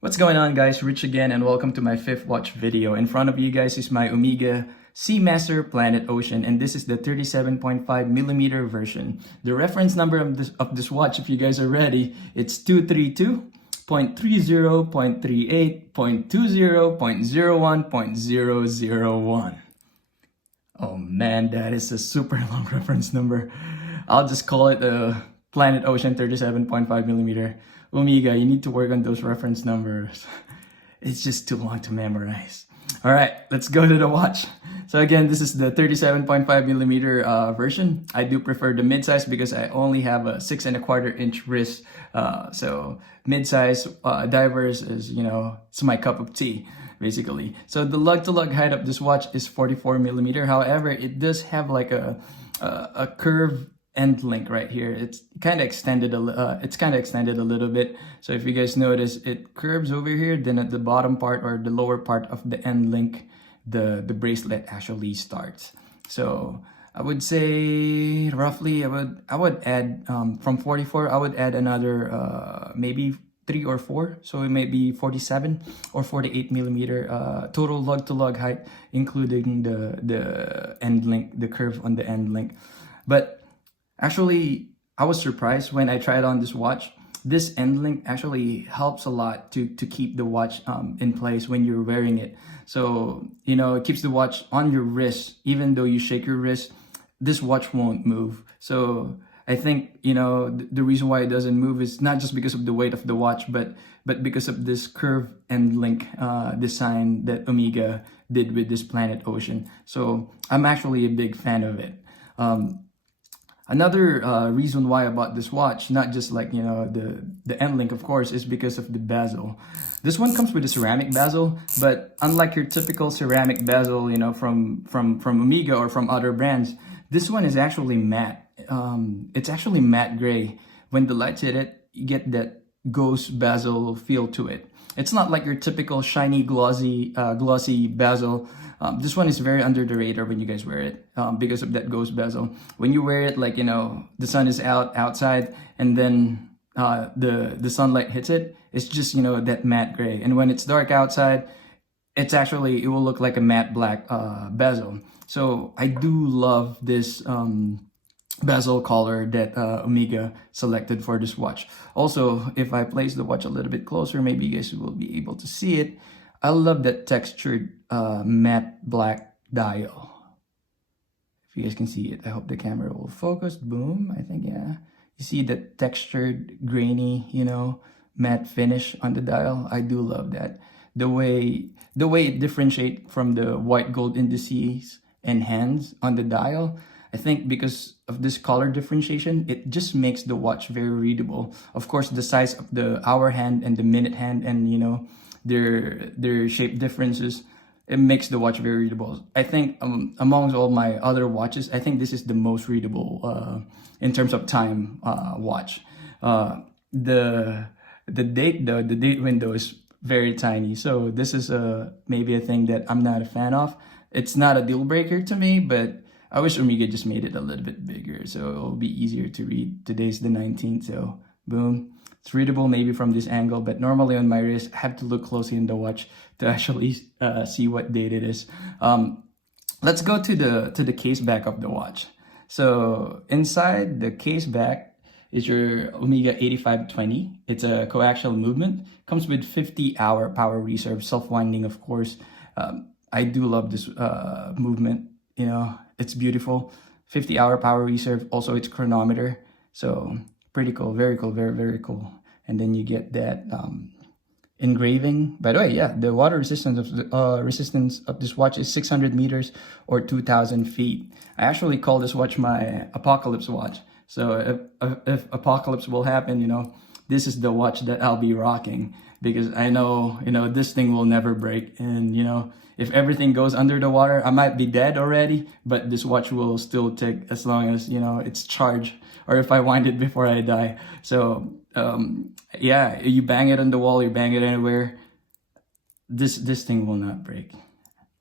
What's going on, guys? Rich again, and welcome to my fifth watch video. In front of you guys is my Omega Seamaster Planet Ocean, and this is the 37.5mm version. The reference number of this watch, if you guys are ready, it's 232.30.38.20.01.001. Oh man, that is a super long reference number. I'll just call it a Planet Ocean 37.5mm. Omega, you need to work on those reference numbers. It's just too long to memorize. All right, let's go to the watch. So again, this is the 37.5mm version. I do prefer the mid-size because I only have a 6.25-inch wrist. So mid-size divers is, it's my cup of tea, basically. So the lug-to-lug height of this watch is 44mm. However, it does have like a curve end link right here. It's kind of extended a little bit. So if you guys notice, it curves over here, then at the bottom part or the lower part of the end link, the bracelet actually starts. So I would say roughly I would add from 44 I would add another maybe 3 or 4, so it may be 47 or 48mm total lug to lug height, including the end link, the curve on the end link. But actually, I was surprised when I tried on this watch. This end link actually helps a lot to keep the watch in place when you're wearing it. So, it keeps the watch on your wrist. Even though you shake your wrist, this watch won't move. So I think, the reason why it doesn't move is not just because of the weight of the watch, but because of this curve end link design that Omega did with this Planet Ocean. So I'm actually a big fan of it. Another reason why I bought this watch, not just like, the end link, of course, is because of the bezel. This one comes with a ceramic bezel, but unlike your typical ceramic bezel, from Omega or from other brands, this one is actually matte. It's actually matte gray. When the lights hit it, you get that ghost bezel feel to it. It's not like your typical shiny, glossy bezel. This one is very under the radar when you guys wear it because of that ghost bezel. When you wear it, like, the sun is outside and then the sunlight hits it, it's just, that matte gray. And when it's dark outside, it will look like a matte black bezel. So I do love this bezel color that Omega selected for this watch. Also, if I place the watch a little bit closer, maybe you guys will be able to see it. I love that textured matte black dial. If you guys can see it, I hope the camera will focus. Boom, I think, yeah. You see the textured, grainy, matte finish on the dial. I do love that. The way it differentiates from the white gold indices and hands on the dial. I think because of this color differentiation, it just makes the watch very readable. Of course, the size of the hour hand and the minute hand and, their shape differences, it makes the watch very readable. I think amongst all my other watches, I think this is the most readable in terms of time watch. The date window is very tiny, so this is maybe a thing that I'm not a fan of. It's not a deal breaker to me, but I wish Omega just made it a little bit bigger so it'll be easier to read. Today's the 19th, so boom. It's readable maybe from this angle, but normally on my wrist, I have to look closely in the watch to actually see what date it is. Let's go to the case back of the watch. So inside the case back is your Omega 8520. It's a coaxial movement. Comes with 50-hour power reserve, self-winding, of course. I do love this movement. It's beautiful. 50-hour power reserve. Also, it's chronometer. So pretty cool. Very cool. Very, very cool. And then you get that engraving. By the way, yeah, the water resistance of this watch is 600 meters or 2,000 feet. I actually call this watch my apocalypse watch. So if apocalypse will happen, this is the watch that I'll be rocking because I know, this thing will never break. And, if everything goes under the water, I might be dead already, but this watch will still take as long as, it's charged or if I wind it before I die. So, yeah, you bang it on the wall, you bang it anywhere, this thing will not break.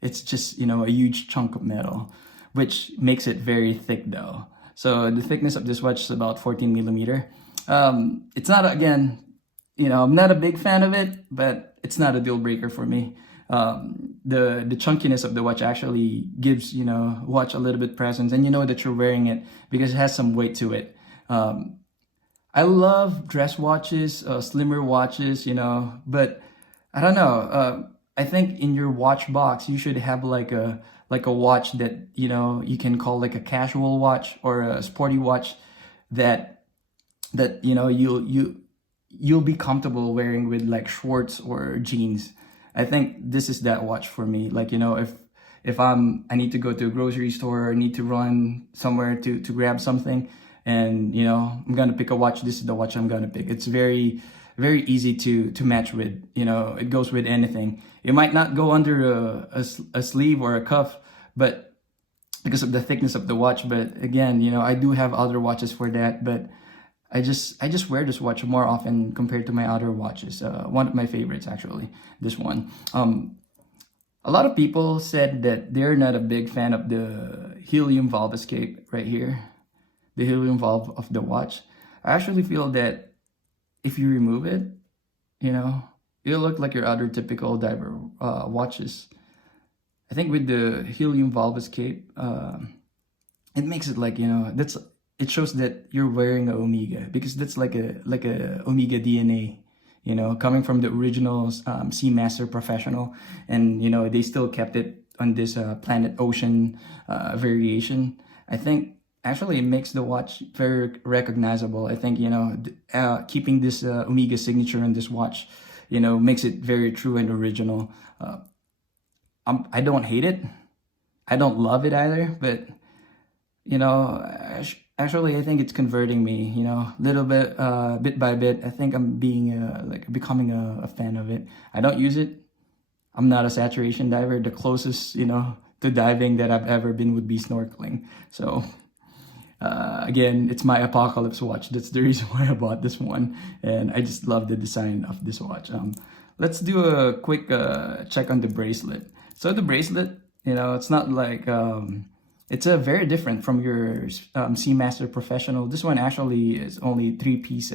It's just, a huge chunk of metal, which makes it very thick though. So the thickness of this watch is about 14mm. It's not, again, I'm not a big fan of it, but it's not a deal breaker for me. The chunkiness of the watch actually gives watch a little bit presence, and you know that you're wearing it because it has some weight to it. I love dress watches, slimmer watches, but I don't know. I think in your watch box you should have like a watch that you can call like a casual watch or a sporty watch that you'll be comfortable wearing with like shorts or jeans. I think this is that watch for me. Like, if I need to go to a grocery store or need to run somewhere to grab something, and I'm gonna pick a watch, this is the watch I'm gonna pick. It's very very easy to match with. It goes with anything. It might not go under a sleeve or a cuff, but because of the thickness of the watch. But again, I do have other watches for that, but I just wear this watch more often compared to my other watches. One of my favorites, actually, this one. A lot of people said that they're not a big fan of the helium valve escape right here, the helium valve of the watch. I actually feel that if you remove it, it'll look like your other typical diver watches. I think with the helium valve escape, it makes it like it shows that you're wearing a Omega, because that's like a Omega DNA, coming from the original Seamaster Professional, and they still kept it on this planet ocean variation. I think actually it makes the watch very recognizable. I think keeping this Omega signature on this watch, makes it very true and original. I don't hate it. I don't love it either, but actually I think it's converting me, little bit, bit by bit. I think I'm being like becoming a fan of it. I don't use it. I'm not a saturation diver. The closest, to diving that I've ever been would be snorkeling. So again, it's my apocalypse watch. That's the reason why I bought this one, and I just love the design of this watch. Let's do a quick check on the bracelet. So the bracelet, it's not like it's a very different from your Seamaster Professional. This one actually is only 3-piece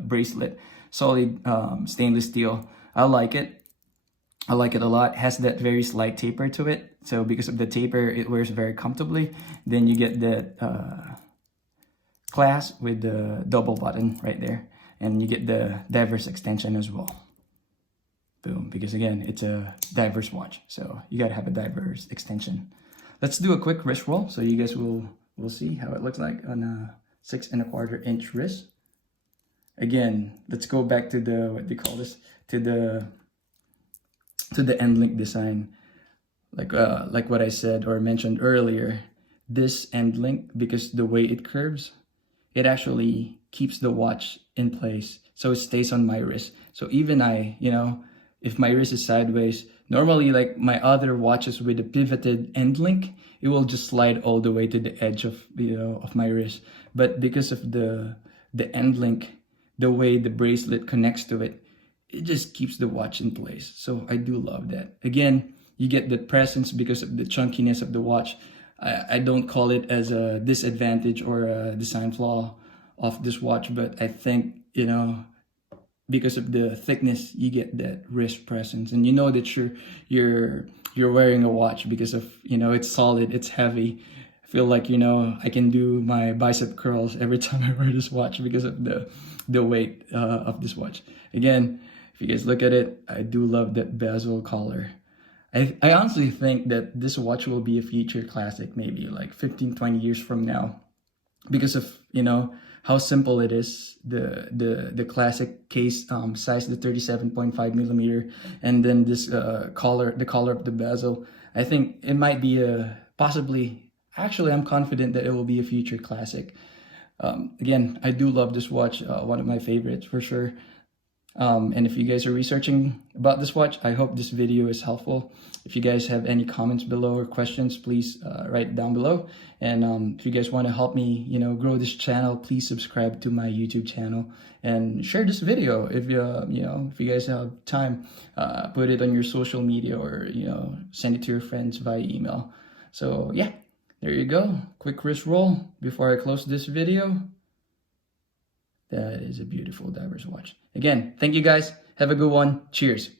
bracelet, solid stainless steel. I like it. I like it a lot. It has that very slight taper to it. So because of the taper, it wears very comfortably. Then you get that clasp with the double button right there. And you get the diver's extension as well. Boom. Because again, it's a diver's watch. So you gotta have a diver's extension. Let's do a quick wrist roll so you guys will see how it looks like on a 6.25-inch wrist. Again, let's go back to the, what do you call this? To the end link design. Like what I said or mentioned earlier, this end link, because the way it curves, it actually keeps the watch in place. So it stays on my wrist. So even if my wrist is sideways, normally like my other watches with a pivoted end link, it will just slide all the way to the edge of of my wrist. But because of the end link, the way the bracelet connects to it, it just keeps the watch in place. So I do love that. Again, you get the presence because of the chunkiness of the watch. I don't call it as a disadvantage or a design flaw of this watch, but I think because of the thickness, you get that wrist presence, and that you're wearing a watch because of it's solid, it's heavy. I feel like I can do my bicep curls every time I wear this watch because of the weight of this watch. Again, if you guys look at it, I do love that bezel color. I honestly think that this watch will be a future classic, maybe like 15-20 years from now, because of how simple it is, the classic case size, the 37.5mm, and then this color, the color of the bezel. I think it might be possibly, actually I'm confident that it will be a future classic. Again, I do love this watch, one of my favorites for sure. And if you guys are researching about this watch, I hope this video is helpful. If you guys have any comments below or questions, please write down below. And if you guys want to help me, grow this channel, please subscribe to my YouTube channel and share this video. If if you guys have time, put it on your social media or send it to your friends via email. So yeah, there you go. Quick wrist roll before I close this video. That is a beautiful diver's watch. Again, thank you guys. Have a good one. Cheers.